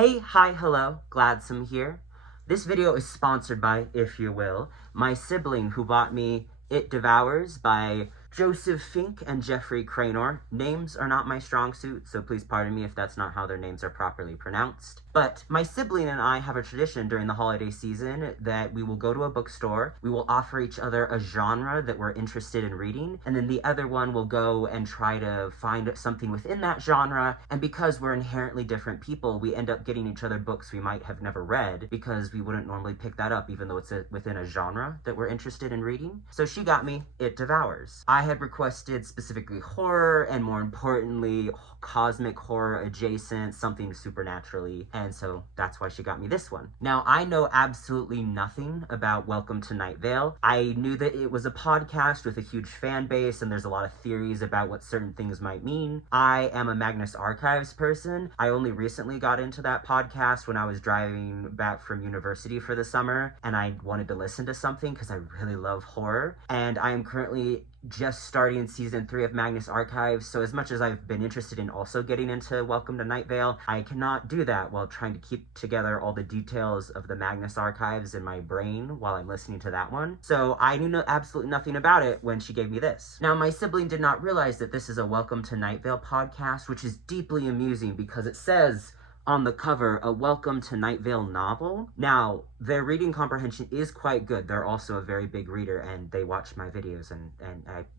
Hey, hi, hello, Gladsome here. This video is sponsored by, if you will, my sibling who bought me It Devours by Joseph Fink and Jeffrey Cranor. Names are not my strong suit, so please pardon me if that's not how their names are properly pronounced. But my sibling and I have a tradition during the holiday season that we will go to a bookstore, we will offer each other a genre that we're interested in reading, and then the other one will go and try to find something within that genre, and because we're inherently different people, we end up getting each other books we might have never read, because we wouldn't normally pick that up even though it's within a genre that we're interested in reading. So she got me It Devours. I had requested specifically horror, and more importantly, cosmic horror adjacent, something supernaturally, and so that's why she got me this one. Now, I know absolutely nothing about Welcome to Night Vale. I knew that it was a podcast with a huge fan base, and there's a lot of theories about what certain things might mean. I am a Magnus Archives person. I only recently got into that podcast when I was driving back from university for the summer, and I wanted to listen to something because I really love horror, and I am currently just starting season 3 of Magnus Archives, so as much as I've been interested in also getting into Welcome to Night Vale, I cannot do that while trying to keep together all the details of the Magnus Archives in my brain while I'm listening to that one. So I knew absolutely nothing about it when she gave me this. Now, my sibling did not realize that this is a Welcome to Night Vale podcast, which is deeply amusing because it says on the cover, a Welcome to Night Vale novel. Now, their reading comprehension is quite good. They're also a very big reader, and they watch my videos, and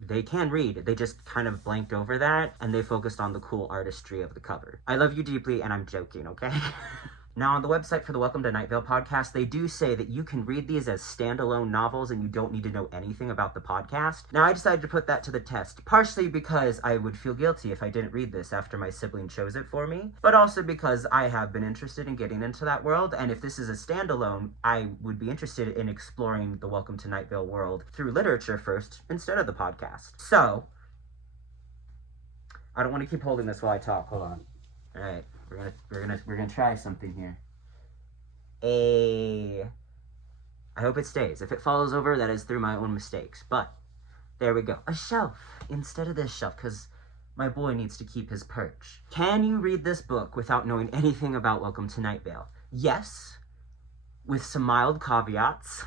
they can read. They just kind of blanked over that, and they focused on the cool artistry of the cover. I love you deeply, and I'm joking, okay? Now, on the website for the Welcome to Night Vale podcast, they do say that you can read these as standalone novels and you don't need to know anything about the podcast. Now, I decided to put that to the test, partially because I would feel guilty if I didn't read this after my sibling chose it for me, but also because I have been interested in getting into that world, and if this is a standalone, I would be interested in exploring the Welcome to Night Vale world through literature first, instead of the podcast. So, I don't want to keep holding this while I talk. Hold on. All right. We're gonna try something here. I hope it stays. If it falls over, that is through my own mistakes. But there we go. A shelf instead of this shelf, because my boy needs to keep his perch. Can you read this book without knowing anything about Welcome to Night Vale? Yes, with some mild caveats.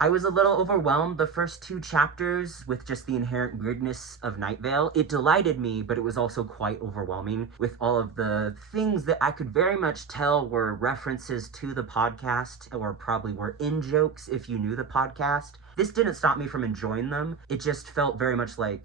I was a little overwhelmed the first 2 chapters with just the inherent weirdness of Night Vale. It delighted me, but it was also quite overwhelming with all of the things that I could very much tell were references to the podcast, or probably were in-jokes if you knew the podcast. This didn't stop me from enjoying them. It just felt very much like,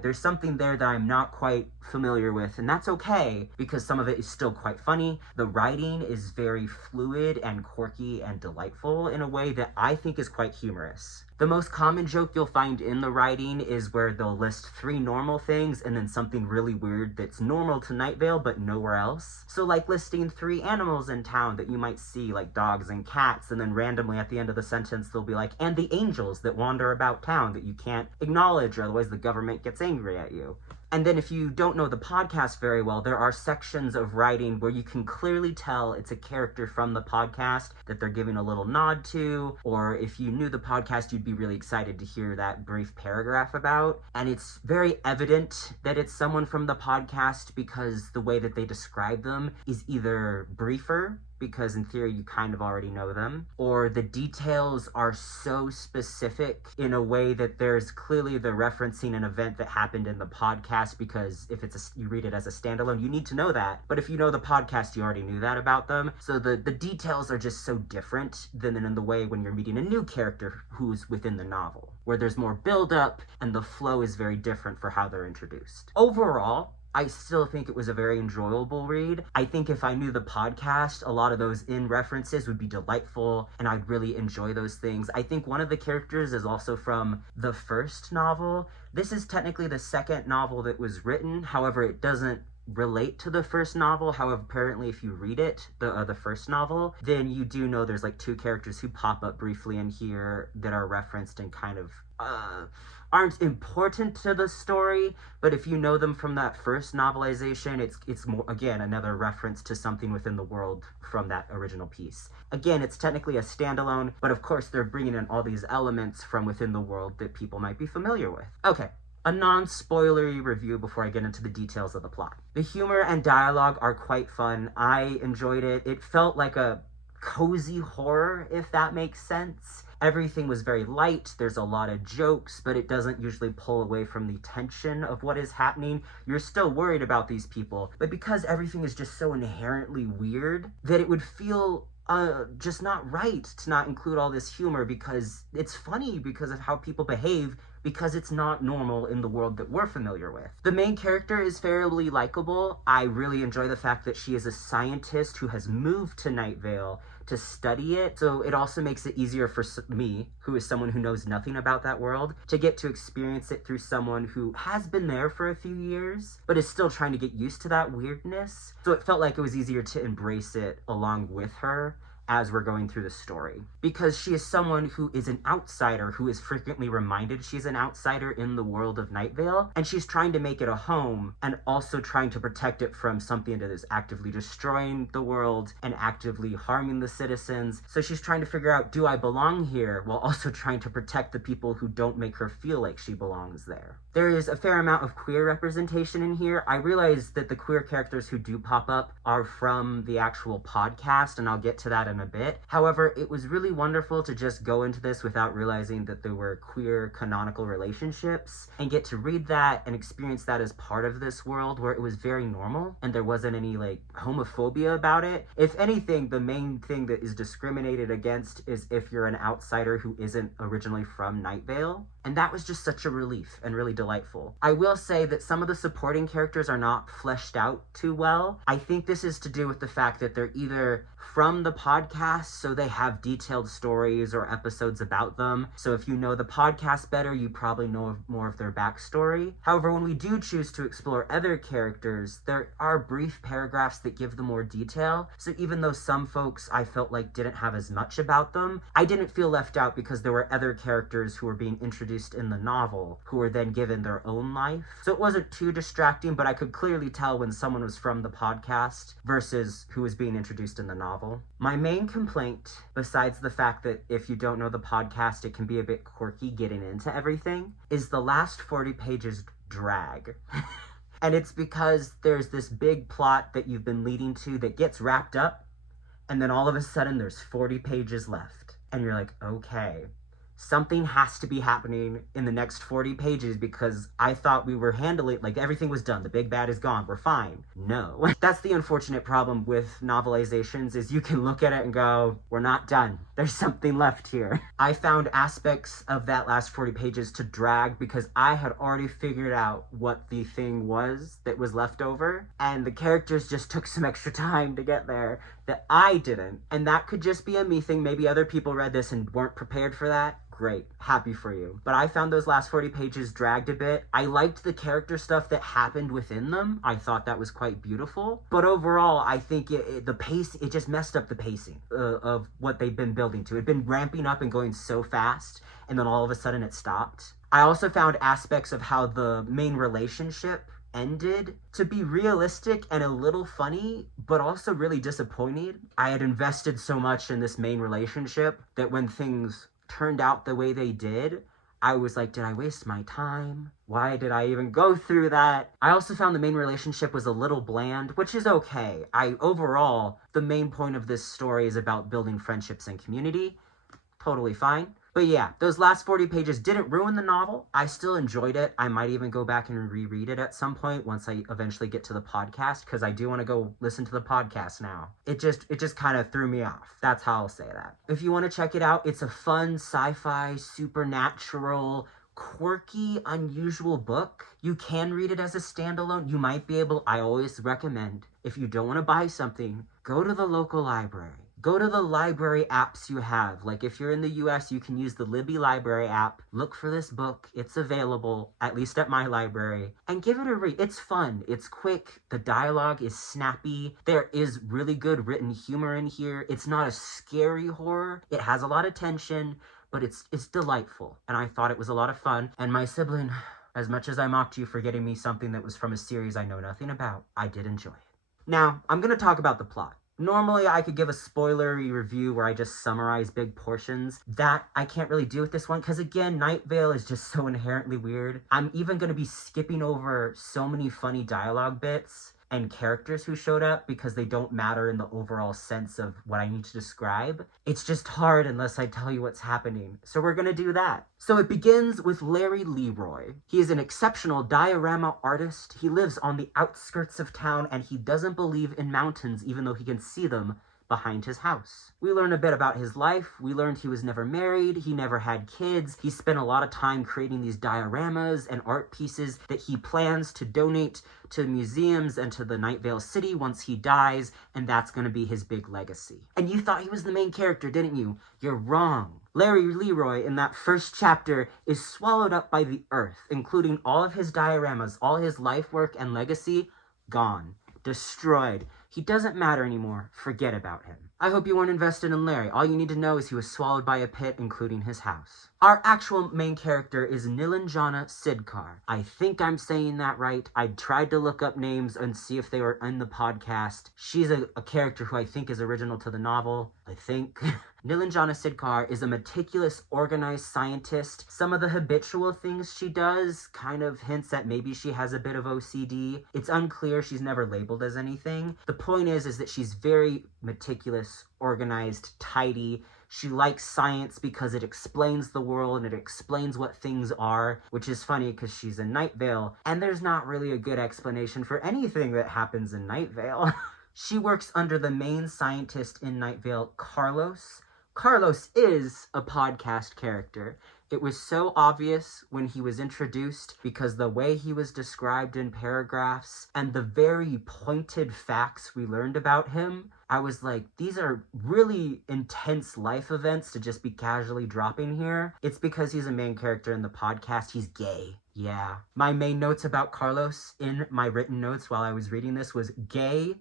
there's something there that I'm not quite familiar with, and that's okay, because some of it is still quite funny. The writing is very fluid and quirky and delightful in a way that I think is quite humorous. The most common joke you'll find in the writing is where they'll list 3 normal things and then something really weird that's normal to Night Vale but nowhere else. So like listing 3 animals in town that you might see, like dogs and cats, and then randomly at the end of the sentence they'll be like, and the angels that wander about town that you can't acknowledge or otherwise the government gets angry at you. And then if you don't know the podcast very well, there are sections of writing where you can clearly tell it's a character from the podcast that they're giving a little nod to, or if you knew the podcast, you'd be really excited to hear that brief paragraph about. And it's very evident that it's someone from the podcast because the way that they describe them is either briefer, because in theory you kind of already know them, or the details are so specific in a way that there's clearly the referencing an event that happened in the podcast, because if you read it as a standalone, you need to know that, but if you know the podcast, you already knew that about them. So the details are just so different than in the way when you're meeting a new character who's within the novel, where there's more build-up and the flow is very different for how they're introduced. Overall, I still think it was a very enjoyable read. I think if I knew the podcast, a lot of those in-references would be delightful, and I'd really enjoy those things. I think one of the characters is also from the first novel. This is technically the second novel that was written, however, it doesn't relate to the first novel. However, apparently if you read it, the first novel, then you do know there's like 2 characters who pop up briefly in here that are referenced and kind of aren't important to the story, but if you know them from that first novelization, it's more, again, another reference to something within the world from that original piece. Again, it's technically a standalone, but of course they're bringing in all these elements from within the world that people might be familiar with. Okay, A non-spoilery review before I get into the details of the plot. The humor and dialogue are quite fun. I enjoyed it. It felt like a cozy horror, if that makes sense. Everything was very light. There's a lot of jokes, but it doesn't usually pull away from the tension of what is happening. You're still worried about these people, but because everything is just so inherently weird that it would feel just not right to not include all this humor, because it's funny because of how people behave, because it's not normal in the world that we're familiar with. The main character is fairly likable. I really enjoy the fact that she is a scientist who has moved to Night Vale to study it, so it also makes it easier for me, who is someone who knows nothing about that world, to get to experience it through someone who has been there for a few years, but is still trying to get used to that weirdness. So it felt like it was easier to embrace it along with her as we're going through the story, because she is someone who is an outsider, who is frequently reminded she's an outsider in the world of Night Vale, and she's trying to make it a home and also trying to protect it from something that is actively destroying the world and actively harming the citizens. So she's trying to figure out, do I belong here, while also trying to protect the people who don't make her feel like she belongs there. There is a fair amount of queer representation in here. I realize that the queer characters who do pop up are from the actual podcast, and I'll get to that in a bit. However, it was really wonderful to just go into this without realizing that there were queer canonical relationships, and get to read that and experience that as part of this world where it was very normal and there wasn't any like homophobia about it. If anything, the main thing that is discriminated against is if you're an outsider who isn't originally from Night Vale. And that was just such a relief and really delightful. I will say that some of the supporting characters are not fleshed out too well. I think this is to do with the fact that they're either from the podcast, so they have detailed stories or episodes about them. So if you know the podcast better, you probably know more of their backstory. However, when we do choose to explore other characters, there are brief paragraphs that give them more detail. So even though some folks I felt like didn't have as much about them, I didn't feel left out because there were other characters who were being introduced in the novel who were then given their own life. So it wasn't too distracting, but I could clearly tell when someone was from the podcast versus who was being introduced in the novel. My main complaint, besides the fact that if you don't know the podcast, it can be a bit quirky getting into everything, is the last 40 pages drag. And it's because there's this big plot that you've been leading to that gets wrapped up, and then all of a sudden there's 40 pages left. And you're like, okay, something has to be happening in the next 40 pages because I thought we were handling, like everything was done. The big bad is gone. We're fine. No. That's the unfortunate problem with novelizations, is you can look at it and go, we're not done. There's something left here. I found aspects of that last 40 pages to drag because I had already figured out what the thing was that was left over, and the characters just took some extra time to get there that I didn't. And that could just be a me thing. Maybe other people read this and weren't prepared for that. Great. Happy for you. But I found those last 40 pages dragged a bit. I liked the character stuff that happened within them. I thought that was quite beautiful. But overall, I think the pace, it just messed up the pacing of what they've been building to. It'd been ramping up and going so fast, and then all of a sudden it stopped. I also found aspects of how the main relationship ended to be realistic and a little funny, but also really disappointing. I had invested so much in this main relationship that when things turned out the way they did, I was like, did I waste my time? Why did I even go through that? I also found the main relationship was a little bland, which is okay. Overall, the main point of this story is about building friendships and community. Totally fine. But yeah, those last 40 pages didn't ruin the novel. I still enjoyed it. I might even go back and reread it at some point once I eventually get to the podcast, because I do want to go listen to the podcast now. It just kind of threw me off. That's how I'll say that. If you want to check it out, it's a fun sci-fi, supernatural, quirky, unusual book. You can read it as a standalone. You might be able, I always recommend, if you don't want to buy something, go to the local library. Go to the library apps you have. Like if you're in the US, you can use the Libby library app. Look for this book. It's available, at least at my library, and give it a read. It's fun. It's quick. The dialogue is snappy. There is really good written humor in here. It's not a scary horror. It has a lot of tension, but it's delightful. And I thought it was a lot of fun. And my sibling, as much as I mocked you for getting me something that was from a series I know nothing about, I did enjoy it. Now, I'm going to talk about the plot. Normally, I could give a spoilery review where I just summarize big portions. That I can't really do with this one, because again, Night Vale is just so inherently weird. I'm even going to be skipping over so many funny dialogue bits and characters who showed up because they don't matter in the overall sense of what I need to describe. It's just hard unless I tell you what's happening. So we're gonna do that. So it begins with Larry Leroy. He is an exceptional diorama artist. He lives on the outskirts of town and he doesn't believe in mountains even though he can see them behind his house. We learn a bit about his life. We learned he was never married, he never had kids. He spent a lot of time creating these dioramas and art pieces that he plans to donate to museums and to the Night Vale city once he dies, and that's going to be his big legacy. And you thought he was the main character, didn't you? You're wrong. Larry Leroy, in that first chapter, is swallowed up by the earth, including all of his dioramas, all his life work and legacy, gone. Destroyed. He doesn't matter anymore. Forget about him. I hope you weren't invested in Larry. All you need to know is he was swallowed by a pit, including his house. Our actual main character is Nilanjana Sidkar. I think I'm saying that right. I tried to look up names and see if they were in the podcast. She's a character who I think is original to the novel. I think. Nilanjana Sidkar is a meticulous, organized scientist. Some of the habitual things she does kind of hints at maybe she has a bit of OCD. It's unclear. She's never labeled as anything. The point is that she's very meticulous, organized, tidy. She likes science because it explains the world and it explains what things are, which is funny because she's in Night Vale, and there's not really a good explanation for anything that happens in Night Vale. She works under the main scientist in Night Vale, Carlos. Carlos is a podcast character. It was so obvious when he was introduced because the way he was described in paragraphs and the very pointed facts we learned about him, I was like, these are really intense life events to just be casually dropping here. It's because he's a main character in the podcast. He's gay. Yeah. My main notes about Carlos in my written notes while I was reading this was gay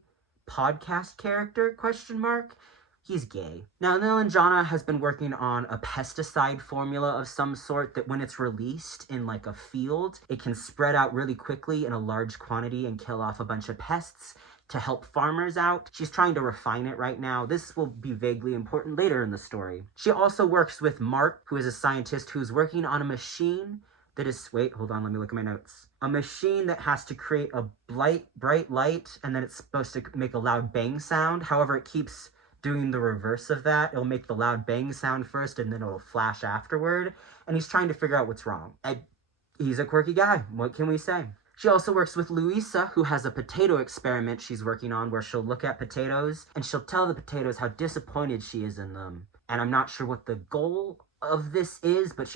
podcast character, question mark. He's gay. Now, Nilanjana has been working on a pesticide formula of some sort that when it's released in like a field, it can spread out really quickly in a large quantity and kill off a bunch of pests to help farmers out. She's trying to refine it right now. This will be vaguely important later in the story. She also works with Mark, who is a scientist who's working on a machine that is, wait, hold on, let me look at my notes. A machine that has to create a bright light, and then it's supposed to make a loud bang sound. However, it keeps doing the reverse of that. It'll make the loud bang sound first, and then it'll flash afterward. And he's trying to figure out what's wrong. He's a quirky guy. What can we say? She also works with Luisa, who has a potato experiment she's working on where she'll look at potatoes and she'll tell the potatoes how disappointed she is in them. And I'm not sure what the goal of this is, but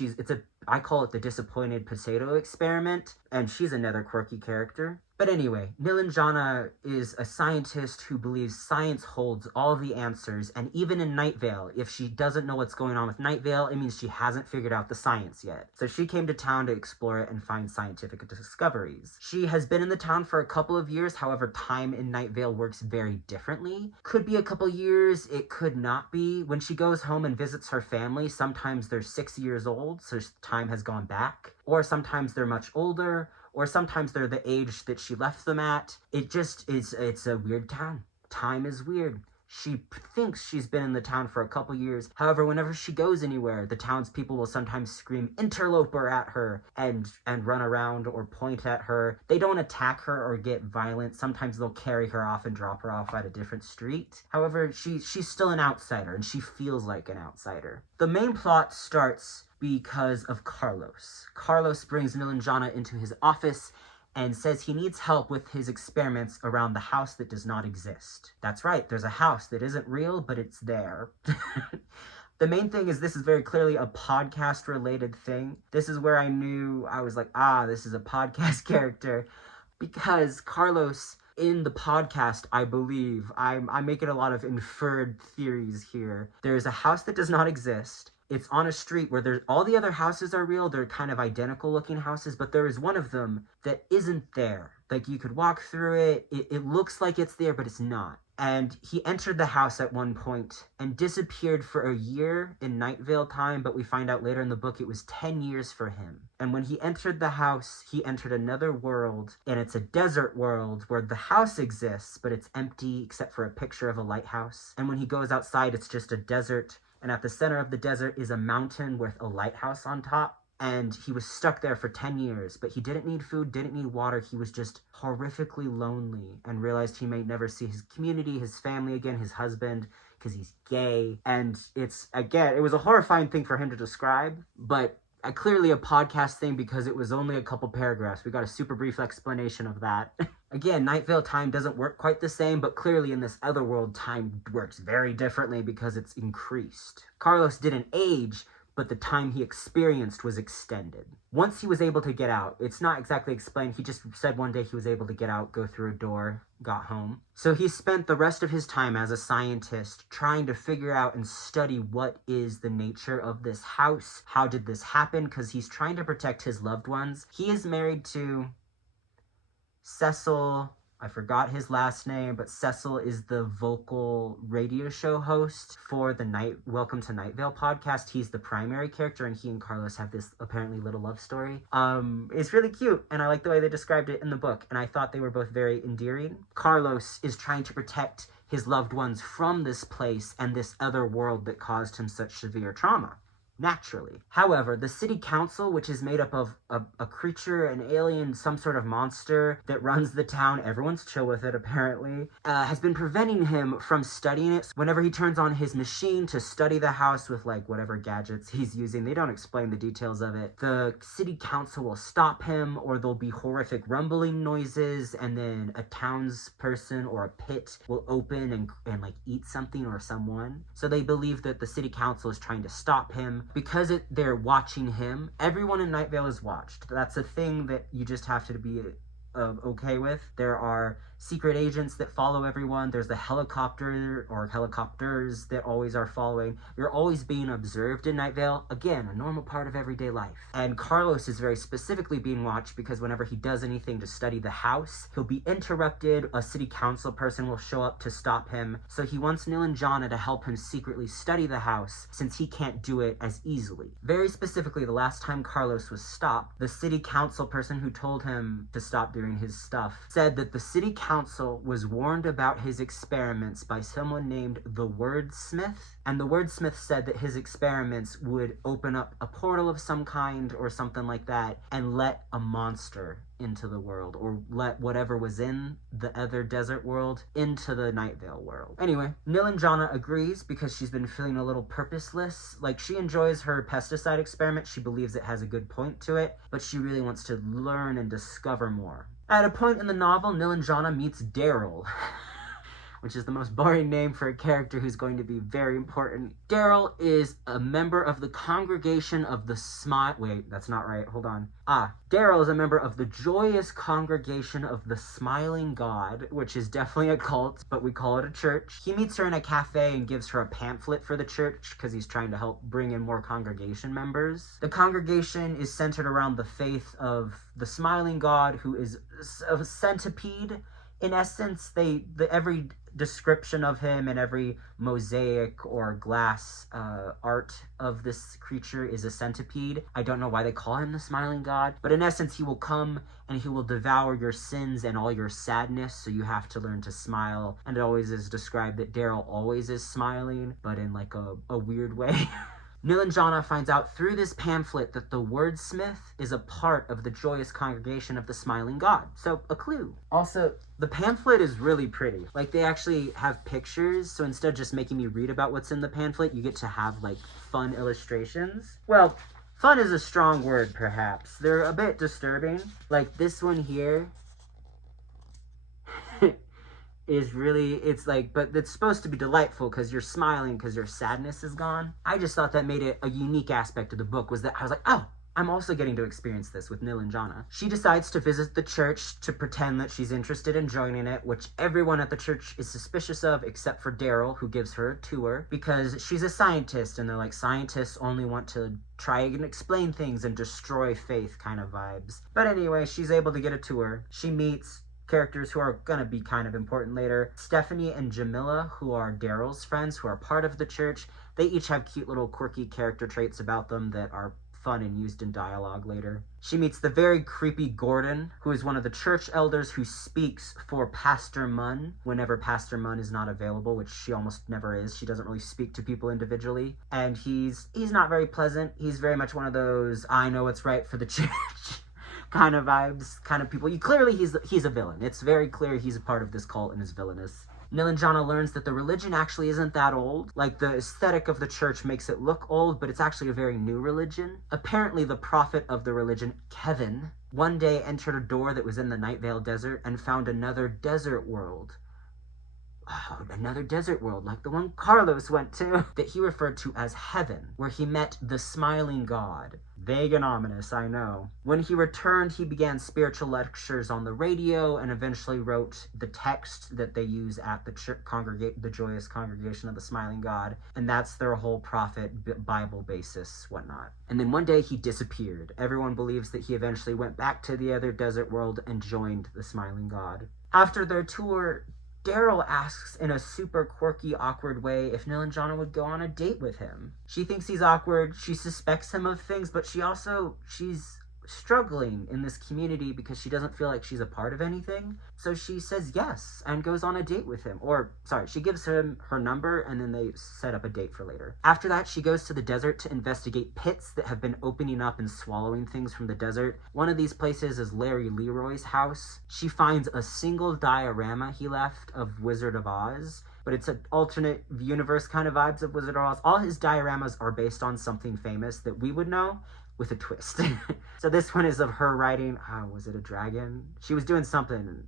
I call it the disappointed potato experiment, and she's another quirky character. But anyway, Nilanjana is a scientist who believes science holds all the answers, and even in Night Vale, if she doesn't know what's going on with Night Vale, it means she hasn't figured out the science yet. So she came to town to explore it and find scientific discoveries. She has been in the town for a couple of years, however, time in Night Vale works very differently. Could be a couple years, it could not be. When she goes home and visits her family, sometimes they're 6 years old, so time has gone back, or sometimes they're much older, or sometimes they're the age that she left them at. It just is, it's a weird town. Time is weird. She thinks she's been in the town for a couple years. However, whenever she goes anywhere, the townspeople will sometimes scream interloper at her and run around or point at her. They don't attack her or get violent. Sometimes they'll carry her off and drop her off at a different street. However, she's still an outsider, and she feels like an outsider. The main plot starts because of Carlos. Carlos brings Nilanjana into his office and says he needs help with his experiments around the house that does not exist. That's right, there's a house that isn't real, but it's there. The main thing is this is very clearly a podcast-related thing. This is where I was like, this is a podcast character. Because Carlos, in the podcast, I believe, I'm making a lot of inferred theories here. There's a house that does not exist. It's on a street where all the other houses are real. They're kind of identical looking houses, but there is one of them that isn't there. Like, you could walk through it. It looks like it's there, but it's not. And he entered the house at one point and disappeared for a year in Night Vale time, but we find out later in the book it was 10 years for him. And when he entered the house, he entered another world, and it's a desert world where the house exists, but it's empty except for a picture of a lighthouse. And when he goes outside, it's just a desert, and at the center of the desert is a mountain with a lighthouse on top. And he was stuck there for 10 years, but he didn't need food, didn't need water. He was just horrifically lonely and realized he may never see his community, his family again, his husband, because he's gay. And it was a horrifying thing for him to describe, but clearly a podcast thing because it was only a couple paragraphs. We got a super brief explanation of that. Again, Night Vale time doesn't work quite the same, but clearly in this other world, time works very differently because it's increased. Carlos didn't age, but the time he experienced was extended. Once he was able to get out, it's not exactly explained, he just said one day he was able to get out, go through a door, got home. So he spent the rest of his time as a scientist trying to figure out and study what is the nature of this house, how did this happen, because he's trying to protect his loved ones. He is married to Cecil, I forgot his last name, but Cecil is the vocal radio show host for the Welcome to Night Vale podcast. He's the primary character, and he and Carlos have this apparently little love story. It's really cute, and I like the way they described it in the book, and I thought they were both very endearing. Carlos is trying to protect his loved ones from this place and this other world that caused him such severe trauma. Naturally. However, the city council, which is made up of a creature, an alien, some sort of monster that runs the town, everyone's chill with it apparently, has been preventing him from studying it. Whenever he turns on his machine to study the house with like whatever gadgets he's using, they don't explain the details of it, the city council will stop him, or there'll be horrific rumbling noises, and then a townsperson or a pit will open and like eat something or someone. So they believe that the city council is trying to stop him. Because they're watching him, everyone in Night Vale is watched. That's a thing that you just have to be okay with. There are secret agents that follow everyone. There's the helicopter or helicopters that always are following. You're always being observed in Night Vale. Again, a normal part of everyday life. And Carlos is very specifically being watched because whenever he does anything to study the house, he'll be interrupted. A city council person will show up to stop him. So he wants Nilanjana to help him secretly study the house since he can't do it as easily. Very specifically, the last time Carlos was stopped, the city council person who told him to stop doing his stuff said that the city council was warned about his experiments by someone named the Wordsmith, and the Wordsmith said that his experiments would open up a portal of some kind or something like that and let a monster into the world, or let whatever was in the other desert world into the Night Vale world. Anyway, Nilanjana agrees because she's been feeling a little purposeless. Like, she enjoys her pesticide experiment, she believes it has a good point to it, but she really wants to learn and discover more. At a point in the novel, Nilanjana meets Daryl, which is the most boring name for a character who's going to be very important. Daryl is a member of the congregation of the Wait, that's not right. Hold on. Daryl is a member of the Joyous Congregation of the Smiling God, which is definitely a cult, but we call it a church. He meets her in a cafe and gives her a pamphlet for the church because he's trying to help bring in more congregation members. The congregation is centered around the faith of the Smiling God, who is a centipede. In essence, every description of him and every mosaic or glass art of this creature is a centipede. I don't know why they call him the Smiling God, but in essence, he will come and he will devour your sins and all your sadness, so you have to learn to smile. And it always is described that Daryl always is smiling, but in like a weird way. Nilanjana finds out through this pamphlet that the Wordsmith is a part of the Joyous Congregation of the Smiling God. So, a clue. Also, the pamphlet is really pretty. Like, they actually have pictures, so instead of just making me read about what's in the pamphlet, you get to have, like, fun illustrations. Well, fun is a strong word, perhaps. They're a bit disturbing. Like, this one here is really, it's like, but it's supposed to be delightful because you're smiling because your sadness is gone. I just thought that made it a unique aspect of the book, was that I was like, oh, I'm also getting to experience this with Nilanjana. She decides to visit the church to pretend that she's interested in joining it, which everyone at the church is suspicious of except for Daryl, who gives her a tour, because she's a scientist, and they're like, scientists only want to try and explain things and destroy faith kind of vibes. But anyway, she's able to get a tour. She meets characters who are gonna be kind of important later. Stephanie and Jamila, who are Daryl's friends, who are part of the church. They each have cute little quirky character traits about them that are fun and used in dialogue later. She meets the very creepy Gordon, who is one of the church elders who speaks for Pastor Munn whenever Pastor Munn is not available, which she almost never is. She doesn't really speak to people individually. And he's not very pleasant. He's very much one of those, I know what's right for the church kind of vibes, kind of people. Clearly he's a villain. It's very clear he's a part of this cult and is villainous. Nilanjana learns that the religion actually isn't that old. Like, the aesthetic of the church makes it look old, but it's actually a very new religion. Apparently, the prophet of the religion, Kevin, one day entered a door that was in the Night Vale desert and found another desert world. Oh, another desert world, like the one Carlos went to, that he referred to as heaven, where he met the smiling god. Vague and ominous, I know. When he returned, he began spiritual lectures on the radio and eventually wrote the text that they use at the joyous congregation of the smiling god. And that's their whole prophet, Bible basis, whatnot. And then one day he disappeared. Everyone believes that he eventually went back to the other desert world and joined the smiling god. After their tour, Daryl asks in a super quirky, awkward way if Nilanjana would go on a date with him. She thinks he's awkward, she suspects him of things, but she's struggling in this community because she doesn't feel like she's a part of anything. So she says yes and goes on a date with him. She gives him her number and then they set up a date for later. After that, she goes to the desert to investigate pits that have been opening up and swallowing things from the desert. One of these places is Larry Leroy's house. She finds a single diorama he left of Wizard of Oz, but it's an alternate universe kind of vibes of Wizard of Oz. All his dioramas are based on something famous that we would know, with a twist. So this one is of her riding, was it a dragon? She was doing something.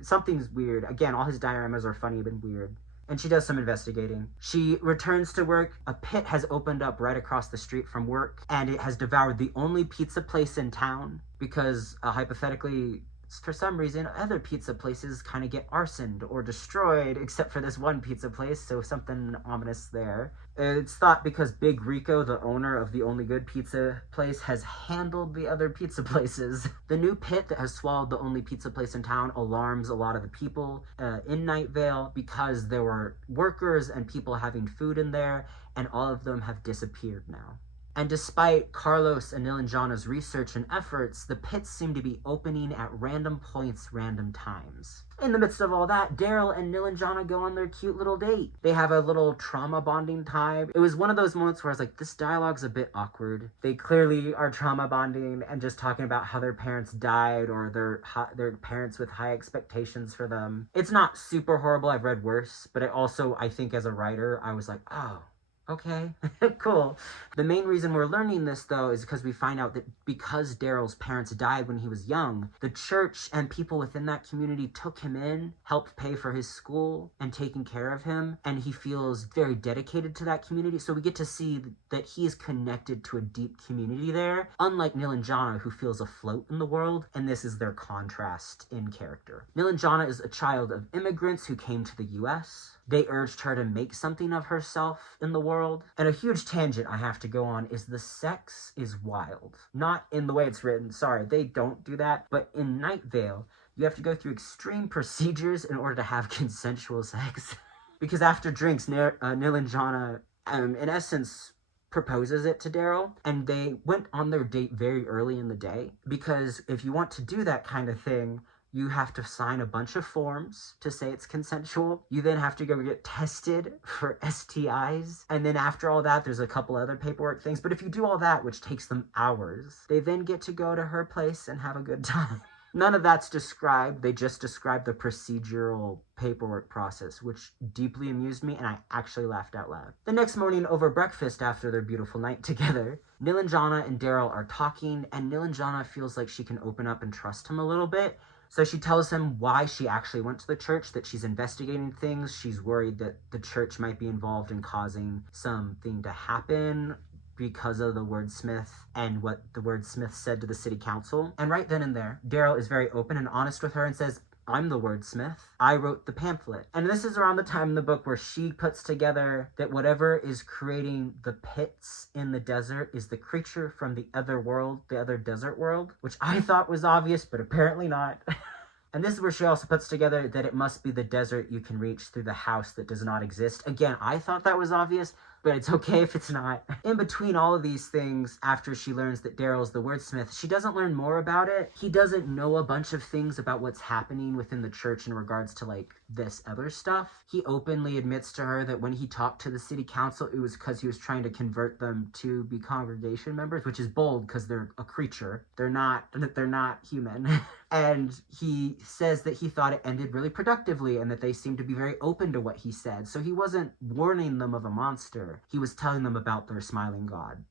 Something's weird. Again, all his dioramas are funny and weird. And she does some investigating. She returns to work. A pit has opened up right across the street from work, and it has devoured the only pizza place in town because, hypothetically, for some reason, other pizza places kind of get arsoned or destroyed, except for this one pizza place, so something ominous there. It's thought because Big Rico, the owner of the only good pizza place, has handled the other pizza places. The new pit that has swallowed the only pizza place in town alarms a lot of the people in Night Vale because there were workers and people having food in there, and all of them have disappeared now. And despite Carlos and Nilanjana's research and efforts, the pits seem to be opening at random points, random times. In the midst of all that, Daryl and Nilanjana go on their cute little date. They have a little trauma bonding time. It was one of those moments where I was like, this dialogue's a bit awkward. They clearly are trauma bonding and just talking about how their parents died or their parents with high expectations for them. It's not super horrible. I've read worse, but I think as a writer, I was like, oh, okay, cool. The main reason we're learning this, though, is because we find out that because Daryl's parents died when he was young, the church and people within that community took him in, helped pay for his school, and taking care of him, and he feels very dedicated to that community. So we get to see that he is connected to a deep community there, unlike Nilanjana, who feels afloat in the world, and this is their contrast in character. Nilanjana is a child of immigrants who came to the U.S., They urged her to make something of herself in the world. And a huge tangent I have to go on is the sex is wild. Not in the way it's written. Sorry, they don't do that. But in Night Vale, you have to go through extreme procedures in order to have consensual sex. Because after drinks, Nilanjana, in essence, proposes it to Daryl, and they went on their date very early in the day. Because if you want to do that kind of thing, you have to sign a bunch of forms to say it's consensual. You then have to go get tested for STIs. And then after all that, there's a couple other paperwork things. But if you do all that, which takes them hours, they then get to go to her place and have a good time. None of that's described. They just describe the procedural paperwork process, which deeply amused me, and I actually laughed out loud. The next morning, over breakfast after their beautiful night together, Nilanjana and Daryl are talking, and Nilanjana feels like she can open up and trust him a little bit. So she tells him why she actually went to the church, that she's investigating things. She's worried that the church might be involved in causing something to happen because of the wordsmith and what the wordsmith said to the city council. And right then and there, Daryl is very open and honest with her and says, I'm the wordsmith. I wrote the pamphlet. And this is around the time in the book where she puts together that whatever is creating the pits in the desert is the creature from the other world, the other desert world, which I thought was obvious, but apparently not. And this is where she also puts together that it must be the desert you can reach through the house that does not exist. Again, I thought that was obvious, but it's okay if it's not. In between all of these things, after she learns that Daryl's the wordsmith, she doesn't learn more about it. He doesn't know a bunch of things about what's happening within the church in regards to, like, this other stuff. He openly admits to her that when he talked to the city council, it was because he was trying to convert them to be congregation members, which is bold because they're a creature. They're not human. And he says that he thought it ended really productively and that they seemed to be very open to what he said. So he wasn't warning them of a monster. He was telling them about their smiling god.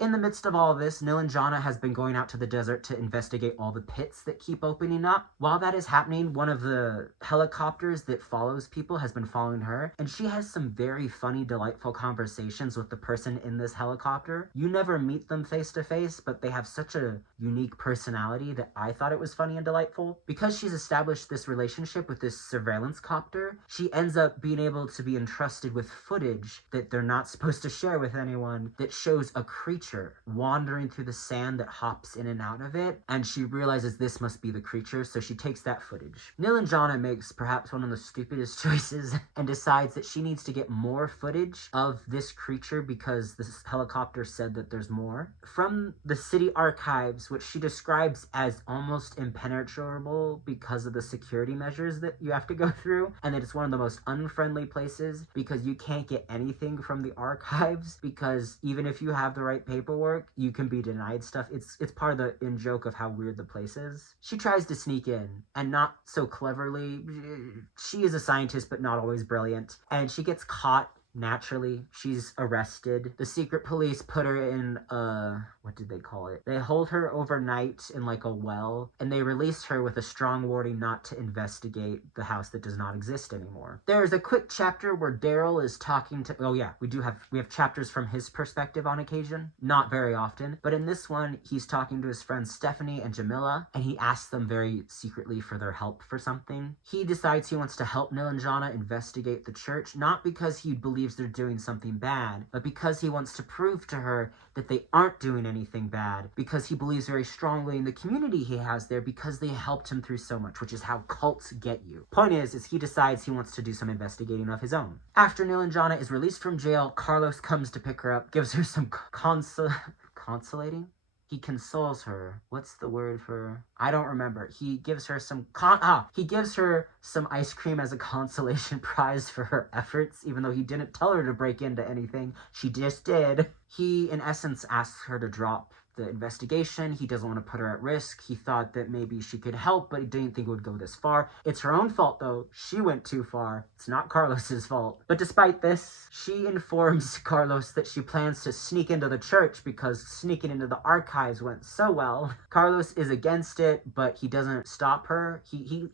In the midst of all this, Nilanjana has been going out to the desert to investigate all the pits that keep opening up. While that is happening, one of the helicopters that follows people has been following her, and she has some very funny, delightful conversations with the person in this helicopter. You never meet them face to face, but they have such a unique personality that I thought it was funny and delightful. Because she's established this relationship with this surveillance copter, she ends up being able to be entrusted with footage that they're not supposed to share with anyone that shows a creature wandering through the sand that hops in and out of it, and she realizes this must be the creature, so she takes that footage. Nilanjana makes perhaps one of the stupidest choices and decides that she needs to get more footage of this creature because this helicopter said that there's more. From the city archives, which she describes as almost impenetrable because of the security measures that you have to go through, and that it's one of the most unfriendly places because you can't get anything from the archives because even if you have the right paperwork, you can be denied stuff. It's part of the in-joke of how weird the place is. She tries to sneak in, and not so cleverly. She is a scientist, but not always brilliant, and she gets caught. Naturally, she's arrested. The secret police put her in what did they call it? They hold her overnight in like a well, and they release her with a strong warning not to investigate the house that does not exist anymore. There's a quick chapter where Daryl is talking to, oh yeah, we have chapters from his perspective on occasion. Not very often, but in this one, he's talking to his friends Stephanie and Jamila, and he asks them very secretly for their help for something. He decides he wants to help Nilanjana investigate the church, not because he believes they're doing something bad, but because he wants to prove to her that they aren't doing anything bad, because he believes very strongly in the community he has there because they helped him through so much, which is how cults get you. Point is he decides he wants to do some investigating of his own. After Nilanjana is released from jail, Carlos comes to pick her up, gives her some consolating? He consoles her. What's the word for? I don't remember. He gives her some he gives her some ice cream as a consolation prize for her efforts, even though he didn't tell her to break into anything. She just did. He, in essence, asks her to drop the investigation. He doesn't want to put her at risk. He thought that maybe she could help, but he didn't think it would go this far. It's her own fault, though. She went too far. It's not Carlos's fault. But despite this, she informs Carlos that she plans to sneak into the church because sneaking into the archives went so well. Carlos is against it, but he doesn't stop her. He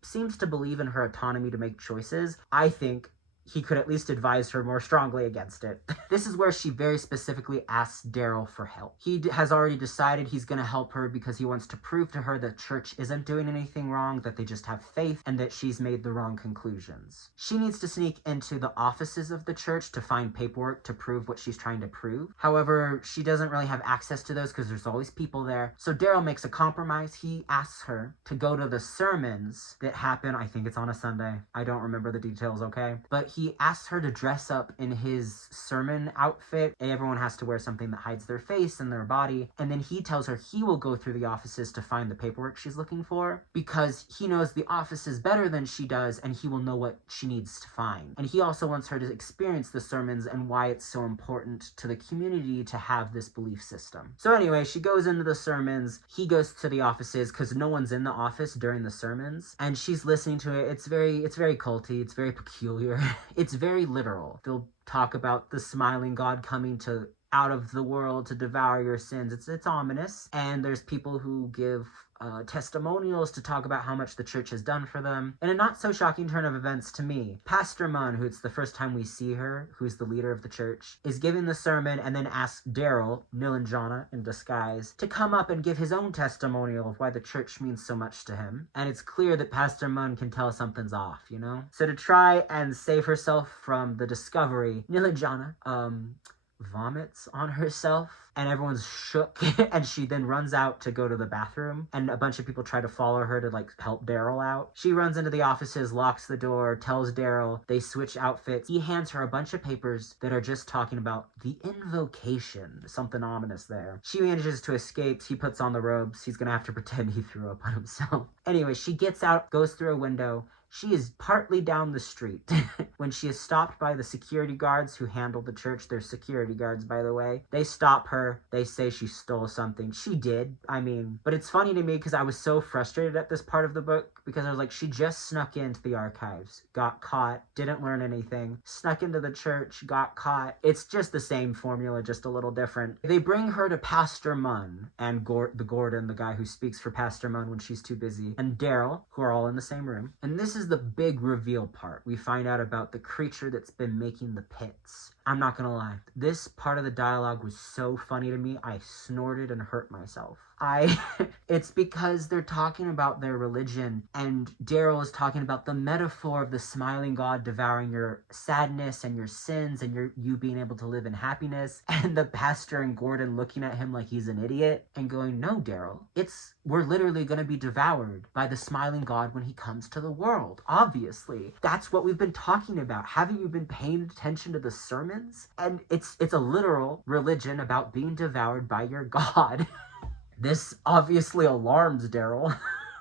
seems to believe in her autonomy to make choices. I think he could at least advise her more strongly against it. This is where she very specifically asks Daryl for help. He has already decided he's going to help her because he wants to prove to her that church isn't doing anything wrong, that they just have faith, and that she's made the wrong conclusions. She needs to sneak into the offices of the church to find paperwork to prove what she's trying to prove. However, she doesn't really have access to those because there's always people there. So Daryl makes a compromise. He asks her to go to the sermons that happen, I think it's on a Sunday. I don't remember the details, okay? But he asks her to dress up in his sermon outfit. Everyone has to wear something that hides their face and their body. And then he tells her he will go through the offices to find the paperwork she's looking for because he knows the offices better than she does and he will know what she needs to find. And he also wants her to experience the sermons and why it's so important to the community to have this belief system. So anyway, she goes into the sermons. He goes to the offices because no one's in the office during the sermons. And she's listening to it. It's very culty. It's very peculiar. It's very literal. They'll talk about the smiling God coming to out of the world to devour your sins. It's ominous. And there's people who give testimonials to talk about how much the church has done for them. In a not so shocking turn of events to me, Pastor Munn, who it's the first time we see her, who's the leader of the church, is giving the sermon and then asks Daryl, Nilanjana in disguise, to come up and give his own testimonial of why the church means so much to him. And it's clear that Pastor Munn can tell something's off, you know? So to try and save herself from the discovery, Nilanjana, vomits on herself, and everyone's shook, and she then runs out to go to the bathroom, and a bunch of people try to follow her to like help Daryl out. She runs into the offices, locks the door, tells Daryl, they switch outfits. He hands her a bunch of papers that are just talking about the invocation, something ominous there. She manages to escape. He puts on the robes. He's gonna have to pretend he threw up on himself. Anyway, she gets out, goes through a window. She is partly down the street when she is stopped by the security guards who handle the church. They're security guards, by the way. They stop her. They say she stole something. She did. I mean, but it's funny to me because I was so frustrated at this part of the book because I was like, she just snuck into the archives, got caught, didn't learn anything, snuck into the church, got caught. It's just the same formula, just a little different. They bring her to Pastor Munn and Gordon, the guy who speaks for Pastor Munn when she's too busy, and Daryl, who are all in the same room. And this is the big reveal part. We find out about the creature that's been making the pits. I'm not gonna lie, this part of the dialogue was so funny to me, I snorted and hurt myself. It's because they're talking about their religion, and Daryl is talking about the metaphor of the smiling God devouring your sadness and your sins and you being able to live in happiness, and the pastor and Gordon looking at him like he's an idiot and going, no, Daryl, we're literally gonna be devoured by the smiling God when he comes to the world. Obviously, that's what we've been talking about. Haven't you been paying attention to the sermons? And it's a literal religion about being devoured by your God. This obviously alarms Daryl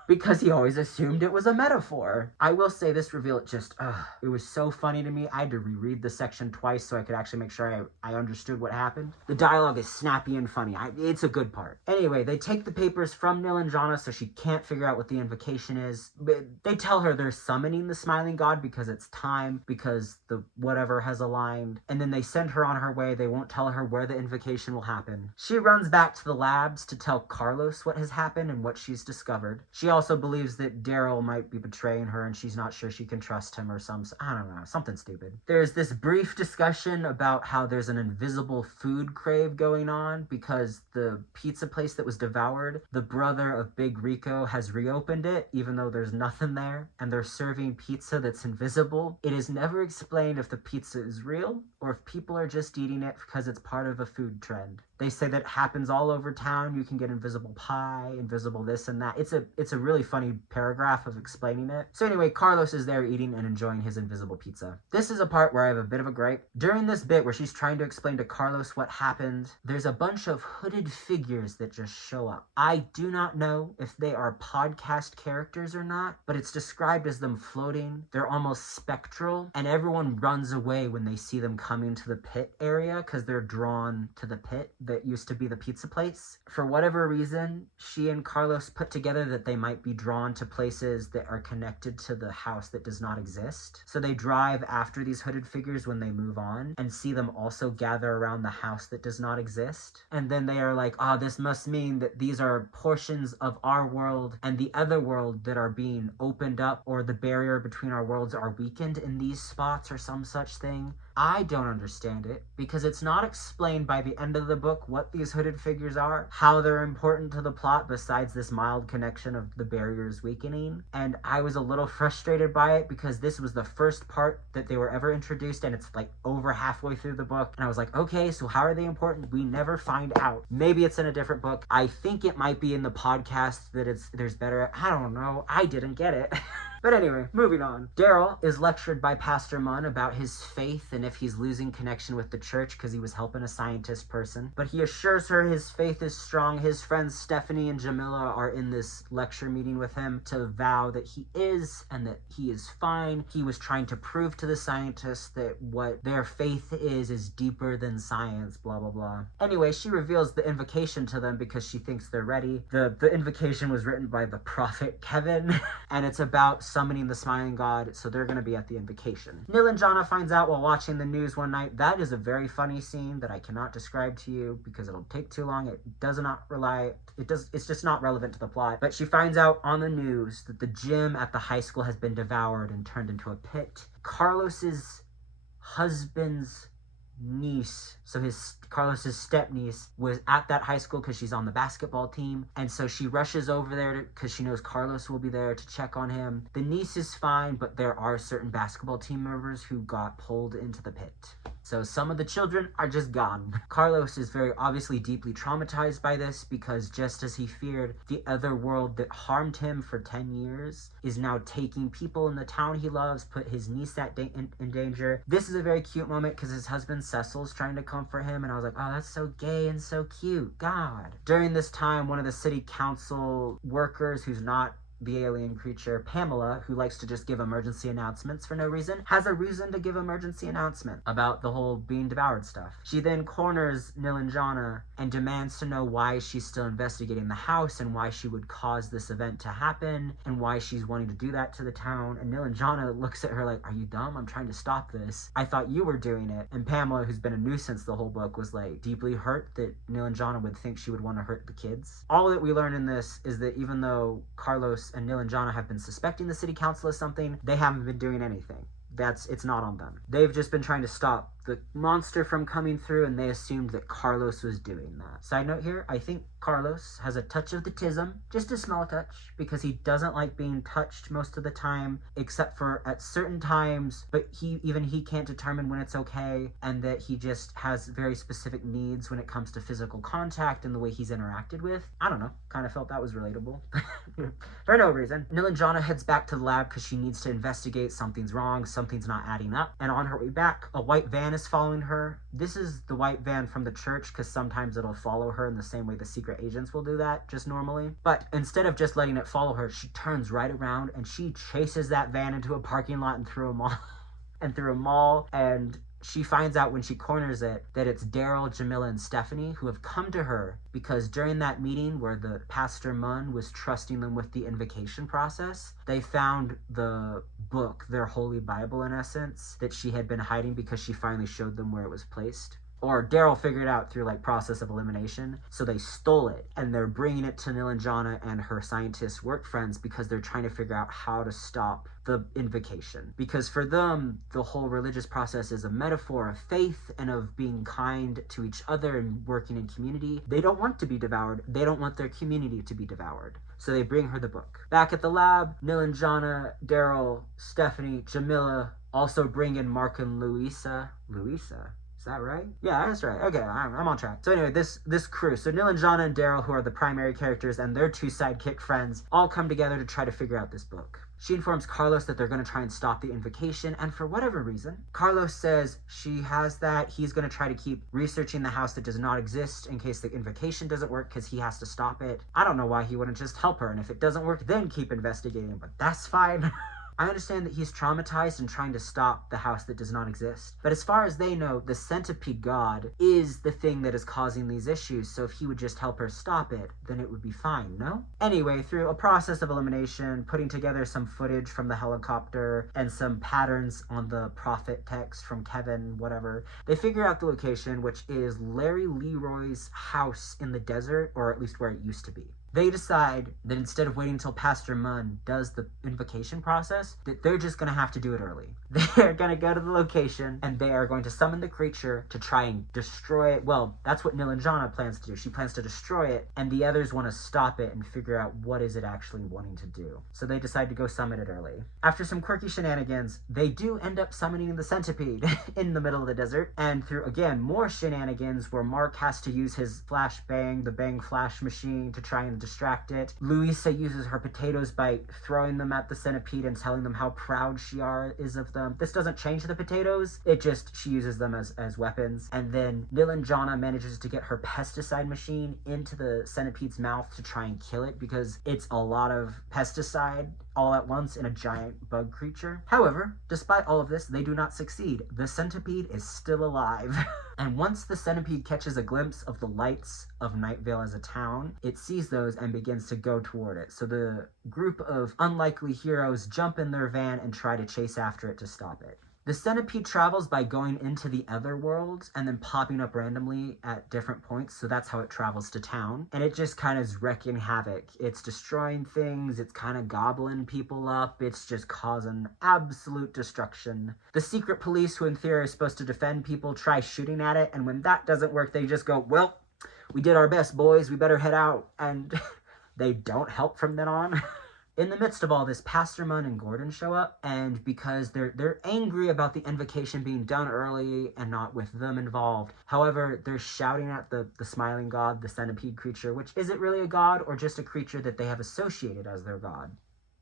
because he always assumed it was a metaphor. I will say this reveal, it was so funny to me. I had to reread the section twice so I could actually make sure I understood what happened. The dialogue is snappy and funny. It's a good part. Anyway, they take the papers from Nilanjana so she can't figure out what the invocation is. They tell her they're summoning the smiling God because it's time, because the whatever has aligned, and then they send her on her way. They won't tell her where the invocation will happen. She runs back to the labs to tell Carlos what has happened and what she's discovered. She also believes that Daryl might be betraying her and she's not sure she can trust him or I don't know, something stupid. There's this brief discussion about how there's an invisible food crave going on because the pizza place that was devoured, the brother of Big Rico has reopened it even though there's nothing there, and they're serving pizza that's invisible. It is never explained if the pizza is real or if people are just eating it because it's part of a food trend. They say that happens all over town. You can get invisible pie, invisible this and that. It's a really funny paragraph of explaining it. So anyway, Carlos is there eating and enjoying his invisible pizza. This is a part where I have a bit of a gripe. During this bit where she's trying to explain to Carlos what happened, there's a bunch of hooded figures that just show up. I do not know if they are podcast characters or not, but it's described as them floating. They're almost spectral, and everyone runs away when they see them coming to the pit area because they're drawn to the pit that used to be the pizza place. For whatever reason, she and Carlos put together that they might be drawn to places that are connected to the house that does not exist. So they drive after these hooded figures when they move on and see them also gather around the house that does not exist. And then they are like, this must mean that these are portions of our world and the other world that are being opened up, or the barrier between our worlds are weakened in these spots or some such thing. I don't understand it because it's not explained by the end of the book what these hooded figures are, how they're important to the plot besides this mild connection of the barriers weakening. And I was a little frustrated by it because this was the first part that they were ever introduced, and it's like over halfway through the book. And I was like, okay, so how are they important? We never find out. Maybe it's in a different book. I think it might be in the podcast that there's better. I don't know. I didn't get it. But anyway, moving on. Daryl is lectured by Pastor Munn about his faith and if he's losing connection with the church because he was helping a scientist person. But he assures her his faith is strong. His friends Stephanie and Jamila are in this lecture meeting with him to vow that he is and that he is fine. He was trying to prove to the scientists that what their faith is deeper than science, blah, blah, blah. Anyway, she reveals the invocation to them because she thinks they're ready. The invocation was written by the prophet Kevin, and it's about summoning the smiling God, so they're going to be at the invocation. Nilanjana finds out while watching the news one night. That is a very funny scene that I cannot describe to you because it'll take too long. It's just not relevant to the plot. But she finds out on the news that the gym at the high school has been devoured and turned into a pit. Carlos's husband's niece, so Carlos's step-niece, was at that high school because she's on the basketball team, and so she rushes over there because she knows Carlos will be there to check on him. The niece is fine, but there are certain basketball team members who got pulled into the pit. So some of the children are just gone. Carlos is very obviously deeply traumatized by this, because just as he feared, the other world that harmed him for 10 years is now taking people in the town he loves, put his niece in danger. This is a very cute moment because his husband Cecil's trying to comfort him, and I was like, oh, that's so gay and so cute. God. During this time, one of the city council workers, who's not the alien creature, Pamela, who likes to just give emergency announcements for no reason, has a reason to give emergency announcement about the whole being devoured stuff. She then corners Nilanjana and demands to know why she's still investigating the house and why she would cause this event to happen and why she's wanting to do that to the town. And Nilanjana looks at her like, are you dumb? I'm trying to stop this. I thought you were doing it. And Pamela, who's been a nuisance the whole book, was like deeply hurt that Nilanjana would think she would want to hurt the kids. All that we learn in this is that even though Carlos and Nilanjana have been suspecting the city council of something, they haven't been doing anything. It's not on them. They've just been trying to stop the monster from coming through, and they assumed that Carlos was doing that. Side note here, I think Carlos has a touch of the tism, just a small touch, because he doesn't like being touched most of the time, except for at certain times, but he can't determine when it's okay, and that he just has very specific needs when it comes to physical contact and the way he's interacted with. I don't know, kind of felt that was relatable. For no reason. Nilanjana heads back to the lab because she needs to investigate. Something's wrong, something's not adding up, and on her way back, a white van is following her. This is the white van from the church, because sometimes it'll follow her in the same way the secret agents will do that, just normally. But instead of just letting it follow her, she turns right around and she chases that van into a parking lot and through a mall. And she finds out when she corners it that it's Daryl, Jamila, and Stephanie who have come to her because during that meeting where the Pastor Munn was trusting them with the invocation process, they found the book, their holy Bible in essence, that she had been hiding because she finally showed them where it was placed. Or Daryl figured it out through process of elimination. So they stole it and they're bringing it to Nilanjana and her scientist work friends because they're trying to figure out how to stop the invocation. Because for them, the whole religious process is a metaphor of faith and of being kind to each other and working in community. They don't want to be devoured. They don't want their community to be devoured. So they bring her the book. Back at the lab, Nilanjana, Daryl, Stephanie, Jamila also bring in Mark and Louisa. Is that right? Yeah, that's right. Okay, I'm on track. So anyway, this crew, so Nilanjana and Daryl, who are the primary characters, and their two sidekick friends, all come together to try to figure out this book. She informs Carlos that they're going to try and stop the invocation, and for whatever reason, Carlos says she has that. He's going to try to keep researching the house that does not exist in case the invocation doesn't work because he has to stop it. I don't know why he wouldn't just help her, and if it doesn't work, then keep investigating, but that's fine. I understand that he's traumatized and trying to stop the house that does not exist. But as far as they know, the centipede god is the thing that is causing these issues. So if he would just help her stop it, then it would be fine, no? Anyway, through a process of elimination, putting together some footage from the helicopter and some patterns on the prophet text from Kevin, whatever, they figure out the location, which is Larry Leroy's house in the desert, or at least where it used to be. They decide that instead of waiting until Pastor Munn does the invocation process, that they're just going to have to do it early. They're going to go to the location, and they are going to summon the creature to try and destroy it. Well, that's what Nilanjana plans to do. She plans to destroy it, and the others want to stop it and figure out what is it actually wanting to do. So they decide to go summon it early. After some quirky shenanigans, they do end up summoning the centipede in the middle of the desert, and through, again, more shenanigans where Mark has to use his the bang flash machine to try and distract it. Louisa uses her potatoes by throwing them at the centipede and telling them how proud she is of them. This doesn't change the potatoes, she uses them as weapons. And then Nilanjana manages to get her pesticide machine into the centipede's mouth to try and kill it because it's a lot of pesticide all at once in a giant bug creature. However, despite all of this, they do not succeed. The centipede is still alive. And once the centipede catches a glimpse of the lights of Night Vale as a town, it sees those and begins to go toward it. So the group of unlikely heroes jump in their van and try to chase after it to stop it. The centipede travels by going into the other worlds and then popping up randomly at different points, so that's how it travels to town. And it just kind of is wrecking havoc. It's destroying things, it's kind of gobbling people up, it's just causing absolute destruction. The secret police, who in theory are supposed to defend people, try shooting at it, and when that doesn't work, they just go, well, we did our best, boys, we better head out, and they don't help from then on. In the midst of all this, Pastor Munn and Gordon show up, and because they're angry about the invocation being done early and not with them involved. However, they're shouting at the smiling god, the centipede creature, which isn't really a god or just a creature that they have associated as their god.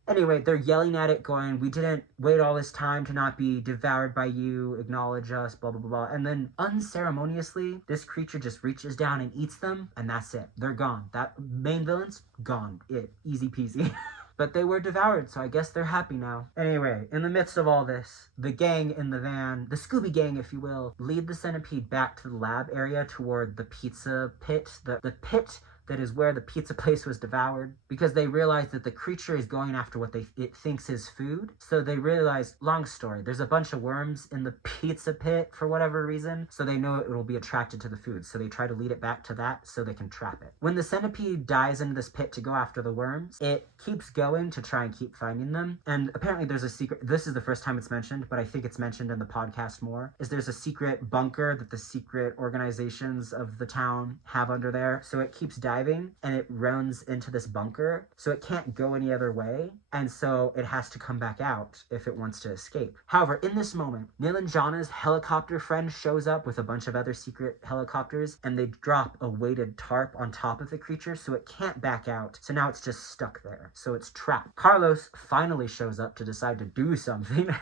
Anyway, they're yelling at it, going, "We didn't wait all this time to not be devoured by you, acknowledge us, blah, blah, blah, blah." And then unceremoniously, this creature just reaches down and eats them, and that's it. They're gone. That main villain's gone. Easy peasy. But they were devoured, so I guess they're happy now. Anyway, in the midst of all this, the gang in the van, the Scooby Gang, if you will, lead the centipede back to the lab area toward the pizza pit, the pit that is where the pizza place was devoured, because they realize that the creature is going after what it thinks is food. So they realize, long story, there's a bunch of worms in the pizza pit for whatever reason, so they know it will be attracted to the food. So they try to lead it back to that so they can trap it. When the centipede dives into this pit to go after the worms, it keeps going to try and keep finding them. And apparently there's a secret, this is the first time it's mentioned, but I think it's mentioned in the podcast more, is there's a secret bunker that the secret organizations of the town have under there. So it keeps diving and it runs into this bunker, so it can't go any other way, and so it has to come back out if it wants to escape. However, in this moment, Nilanjana's helicopter friend shows up with a bunch of other secret helicopters, and they drop a weighted tarp on top of the creature so it can't back out, so now it's just stuck there, so it's trapped. Carlos finally shows up to decide to do something.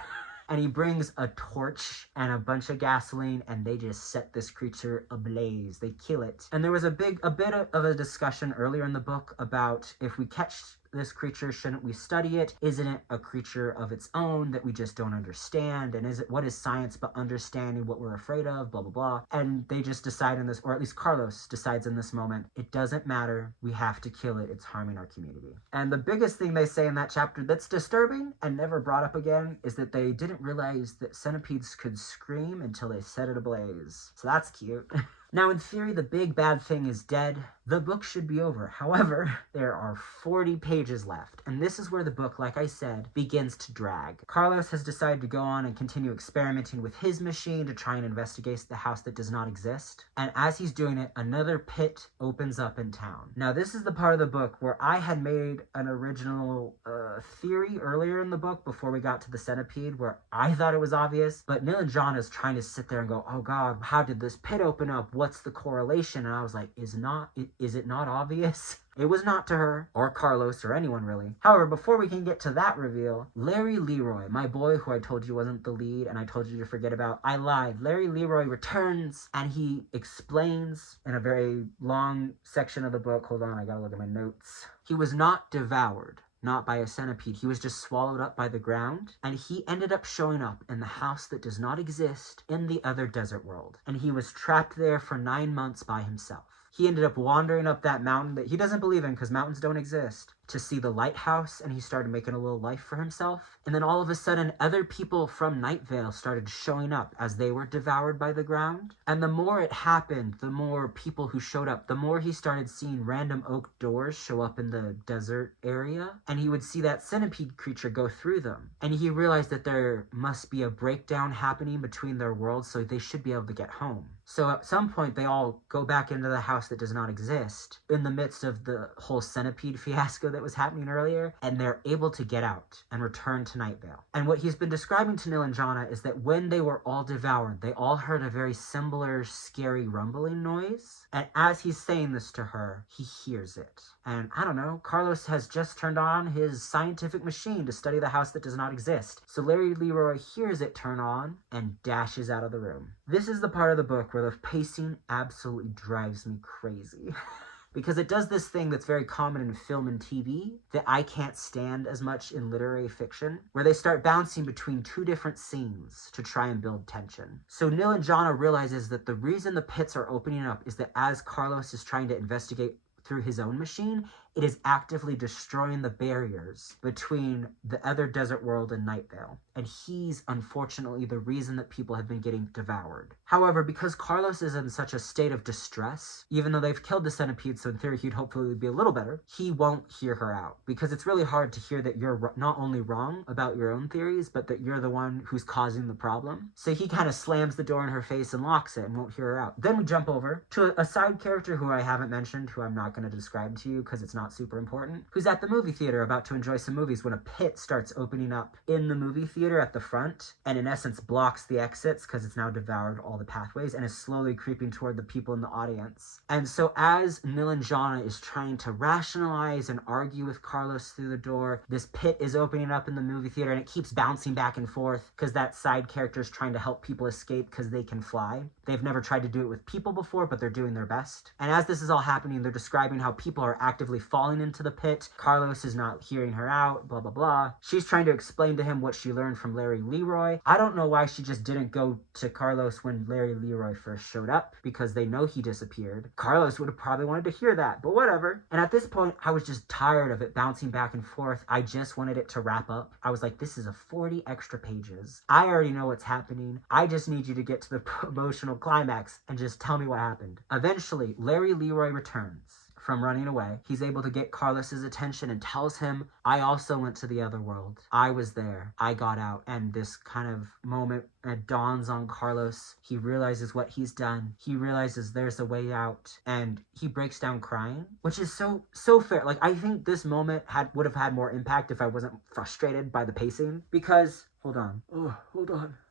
And he brings a torch and a bunch of gasoline, and they just set this creature ablaze. They kill it. And there was a bit of a discussion earlier in the book about if we catch this creature, shouldn't we study it? Isn't it a creature of its own that we just don't understand? And what is science but understanding what we're afraid of? Blah, blah, blah. And they just decide in this, or at least Carlos decides in this moment, it doesn't matter. We have to kill it. It's harming our community. And the biggest thing they say in that chapter that's disturbing and never brought up again is that they didn't realize that centipedes could scream until they set it ablaze. So that's cute. Now, in theory, the big bad thing is dead. The book should be over. However, there are 40 pages left, and this is where the book, like I said, begins to drag. Carlos has decided to go on and continue experimenting with his machine to try and investigate the house that does not exist. And as he's doing it, another pit opens up in town. Now, this is the part of the book where I had made an original theory earlier in the book before we got to the centipede, where I thought it was obvious, but Nilanjana is trying to sit there and go, "Oh God, how did this pit open up? What's the correlation?" And I was like, is it not obvious? It was not to her, or Carlos, or anyone really. However, before we can get to that reveal, Larry Leroy, my boy who I told you wasn't the lead and I told you to forget about, I lied. Larry Leroy returns and he explains in a very long section of the book, hold on, I gotta look at my notes. He was not devoured. Not by a centipede. He was just swallowed up by the ground, and he ended up showing up in the house that does not exist in the other desert world. And he was trapped there for 9 months by himself. He ended up wandering up that mountain that he doesn't believe in because mountains don't exist, to see the lighthouse, and he started making a little life for himself. And then all of a sudden, other people from Night Vale started showing up as they were devoured by the ground. And the more it happened, the more people who showed up, the more he started seeing random oak doors show up in the desert area. And he would see that centipede creature go through them. And he realized that there must be a breakdown happening between their worlds, so they should be able to get home. So at some point, they all go back into the house that does not exist in the midst of the whole centipede fiasco that was happening earlier, and they're able to get out and return to Night Vale. And what he's been describing to Nilanjana is that when they were all devoured, they all heard a very similar, scary rumbling noise. And as he's saying this to her, he hears it. And I don't know, Carlos has just turned on his scientific machine to study the house that does not exist. So Larry Leroy hears it turn on and dashes out of the room. This is the part of the book where the pacing absolutely drives me crazy. Because it does this thing that's very common in film and TV that I can't stand as much in literary fiction, where they start bouncing between two different scenes to try and build tension. So Nilanjana realizes that the reason the pits are opening up is that as Carlos is trying to investigate through his own machine, it is actively destroying the barriers between the other desert world and Night Vale. And he's unfortunately the reason that people have been getting devoured. However, because Carlos is in such a state of distress, even though they've killed the centipede, so in theory he'd hopefully be a little better, he won't hear her out. Because it's really hard to hear that you're not only wrong about your own theories, but that you're the one who's causing the problem. So he kind of slams the door in her face and locks it and won't hear her out. Then we jump over to a side character who I haven't mentioned, who I'm not going to describe to you because it's not not super important, who's at the movie theater about to enjoy some movies when a pit starts opening up in the movie theater at the front and in essence blocks the exits because it's now devoured all the pathways and is slowly creeping toward the people in the audience. And so as Nilanjana is trying to rationalize and argue with Carlos through the door, this pit is opening up in the movie theater and it keeps bouncing back and forth because that side character is trying to help people escape because they can fly. They've never tried to do it with people before, but they're doing their best. And as this is all happening, they're describing how people are actively falling into the pit. Carlos is not hearing her out, blah, blah, blah. She's trying to explain to him what she learned from Larry Leroy. I don't know why she just didn't go to Carlos when Larry Leroy first showed up, because they know he disappeared. Carlos would have probably wanted to hear that, but whatever. And at this point, I was just tired of it bouncing back and forth. I just wanted it to wrap up. I was like, this is a 40 extra pages. I already know what's happening. I just need you to get to the emotional climax and just tell me what happened. Eventually, Larry Leroy returns from running away. He's able to get Carlos's attention and tells him, I also went to the other world. I was there. I got out. And this kind of moment dawns on Carlos. He realizes what he's done. He realizes there's a way out. And he breaks down crying, which is so fair. Like, I think this moment would have had more impact if I wasn't frustrated by the pacing. Because, hold on.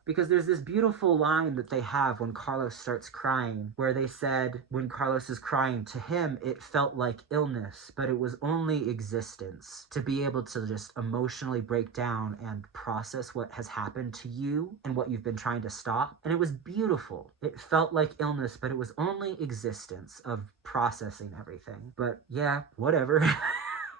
Because there's this beautiful line that they have when Carlos starts crying, where they said when Carlos is crying, to him it felt like illness, but it was only existence. To be able to just emotionally break down and process what has happened to you and what you've been trying to stop. And it was beautiful. It felt like illness, but it was only existence of processing everything. But yeah, whatever.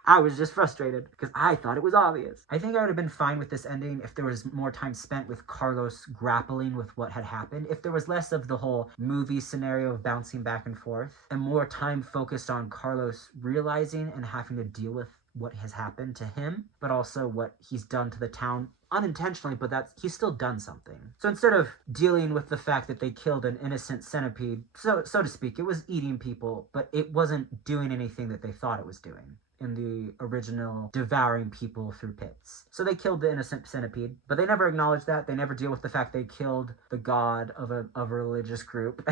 I was just frustrated because I thought it was obvious. I think I would have been fine with this ending if there was more time spent with Carlos grappling with what had happened. If there was less of the whole movie scenario of bouncing back and forth and more time focused on Carlos realizing and having to deal with what has happened to him, but also what he's done to the town unintentionally, but he's still done something. So instead of dealing with the fact that they killed an innocent centipede, so to speak, it was eating people, but it wasn't doing anything that they thought it was doing in the original devouring people through pits. So they killed the innocent centipede, but they never acknowledge that. They never deal with the fact they killed the god of a religious group.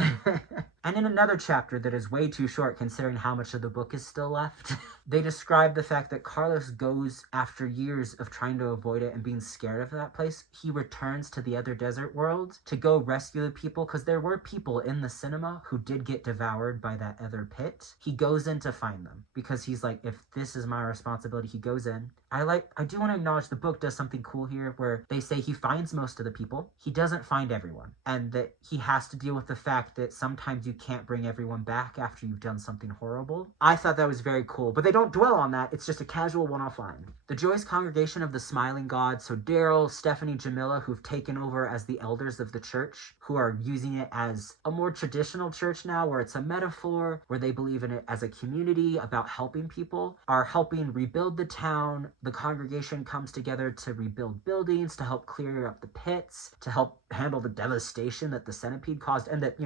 And in another chapter that is way too short considering how much of the book is still left, they describe the fact that Carlos goes, after years of trying to avoid it and being scared of that place, he returns to the other desert world to go rescue the people, because there were people in the cinema who did get devoured by that other pit. He goes in to find them because he's like, if this is my responsibility, he goes in. I do want to acknowledge the book does something cool here where they say he finds most of the people. He doesn't find everyone. And that he has to deal with the fact that sometimes you can't bring everyone back after you've done something horrible. I thought that was very cool, but they don't dwell on that. It's just a casual one-off line. The Joyce Congregation of the Smiling God, so Daryl, Stephanie, Jamila, who've taken over as the elders of the church, who are using it as a more traditional church now, where it's a metaphor, where they believe in it as a community about helping people, are helping rebuild the town. The congregation comes together to rebuild buildings, to help clear up the pits, to help handle the devastation that the centipede caused, and that,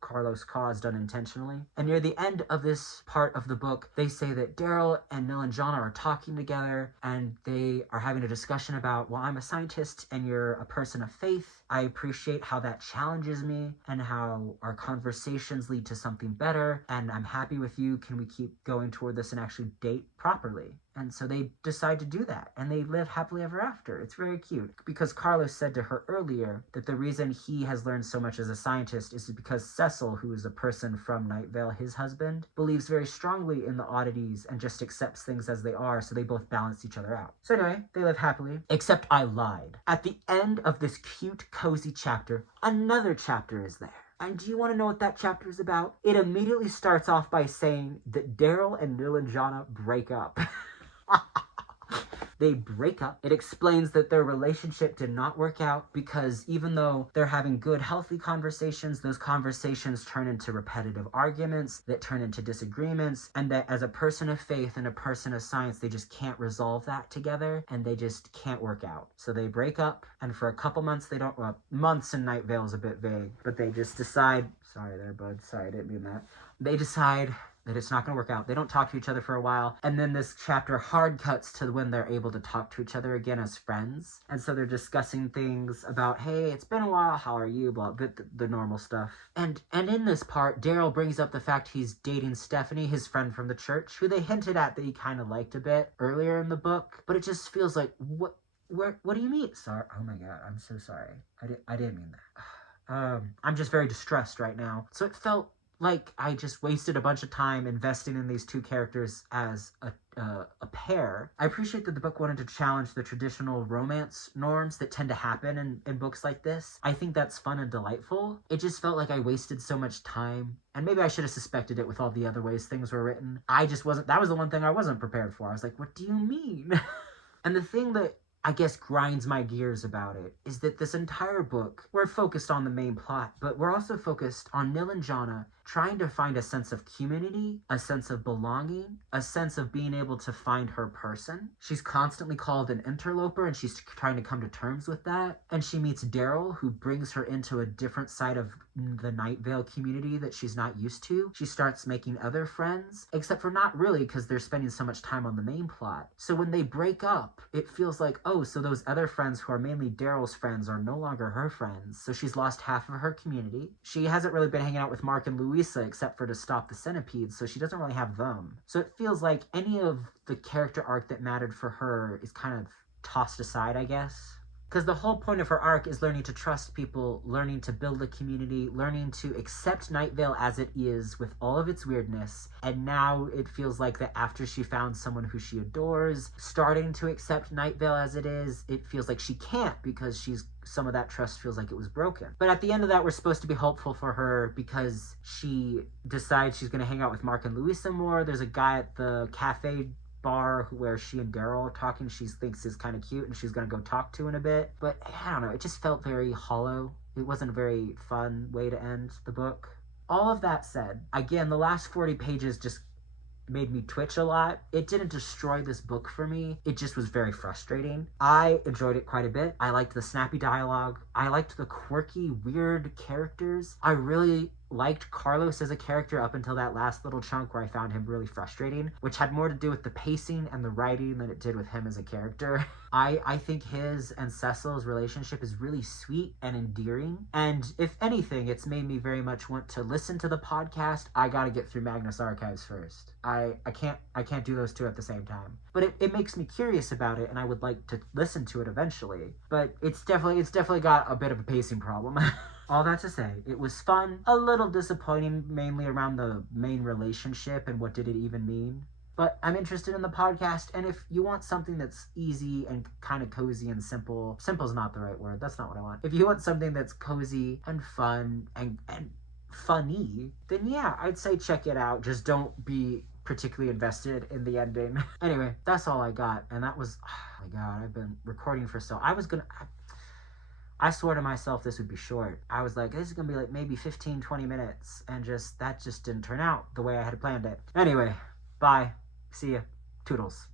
Carlos caused unintentionally. And near the end of this part of the book, they say that Daryl and Nilanjana are talking together and they are having a discussion about, well, I'm a scientist and you're a person of faith. I appreciate how that challenges me and how our conversations lead to something better. And I'm happy with you. Can we keep going toward this and actually date properly? And so they decide to do that, and they live happily ever after. It's very cute, because Carlos said to her earlier that the reason he has learned so much as a scientist is because Cecil, who is a person from Night Vale, his husband, believes very strongly in the oddities and just accepts things as they are, so they both balance each other out. So anyway, they live happily, except I lied. At the end of this cute, cozy chapter, another chapter is there. And do you want to know what that chapter is about? It immediately starts off by saying that Daryl and Nilanjana break up. They break up. It explains that their relationship did not work out because even though they're having good, healthy conversations, those conversations turn into repetitive arguments that turn into disagreements, and that as a person of faith and a person of science, they just can't resolve that together, and they just can't work out. So they break up, and for a couple months, months in Night Vale is a bit vague, but they just decide, sorry there, bud, sorry, I didn't mean that. They decide that it's not going to work out. They don't talk to each other for a while. And then this chapter hard cuts to when they're able to talk to each other again as friends. And so they're discussing things about, hey, it's been a while, how are you, blah, the normal stuff. And in this part, Daryl brings up the fact he's dating Stephanie, his friend from the church, who they hinted at that he kind of liked a bit earlier in the book. But it just feels like, what do you mean? Sorry. Oh my God, I'm so sorry. I didn't mean that. I'm just very distressed right now. So it felt like I just wasted a bunch of time investing in these two characters as a pair. I appreciate that the book wanted to challenge the traditional romance norms that tend to happen in books like this. I think that's fun and delightful. It just felt like I wasted so much time, and maybe I should have suspected it with all the other ways things were written. That was the one thing I wasn't prepared for. I was like, what do you mean? And the thing that I guess grinds my gears about it is that this entire book, we're focused on the main plot, but we're also focused on Nil and Jonna trying to find a sense of community, a sense of belonging, a sense of being able to find her person. She's constantly called an interloper, and she's trying to come to terms with that. And she meets Daryl, who brings her into a different side of the Night Vale community that she's not used to. She starts making other friends, except for not really, because they're spending so much time on the main plot. So when they break up, it feels like, oh, so those other friends who are mainly Daryl's friends are no longer her friends. So she's lost half of her community. She hasn't really been hanging out with Mark and Louisa except for to stop the centipedes, so she doesn't really have them. So it feels like any of the character arc that mattered for her is kind of tossed aside, I guess. Because the whole point of her arc is learning to trust people, learning to build a community, learning to accept Night Vale as it is with all of its weirdness. And now it feels like that after she found someone who she adores, starting to accept Night Vale as it is, it feels like she can't because some of that trust feels like it was broken. But at the end of that, we're supposed to be hopeful for her because she decides she's going to hang out with Mark and Louisa more. There's a guy at the cafe bar where she and Daryl are talking, she thinks is kind of cute, and she's gonna go talk to in a bit. But I don't know, it just felt very hollow. It wasn't a very fun way to end the book. All of that said, again, the last 40 pages just made me twitch a lot. It didn't destroy this book for me. It just was very frustrating. I enjoyed it quite a bit. I liked the snappy dialogue. I liked the quirky, weird characters. I really liked Carlos as a character up until that last little chunk where I found him really frustrating, which had more to do with the pacing and the writing than it did with him as a character. I think his and Cecil's relationship is really sweet and endearing, and if anything, it's made me very much want to listen to the podcast. I gotta get through Magnus Archives first. I can't do those two at the same time. But it makes me curious about it, and I would like to listen to it eventually. But it's definitely got a bit of a pacing problem. All that to say, it was fun, a little disappointing, mainly around the main relationship and what did it even mean. But I'm interested in the podcast, and if you want something that's easy and kind of cozy and simple's not the right word, that's not what I want. If you want something that's cozy and fun and funny, then yeah, I'd say check it out. Just don't be particularly invested in the ending. Anyway, that's all I got, and that was, oh my God, I've been recording for I swore to myself this would be short. I was like, this is gonna be like maybe 15-20 minutes, and that just didn't turn out the way I had planned it. Anyway, bye. See ya. Toodles.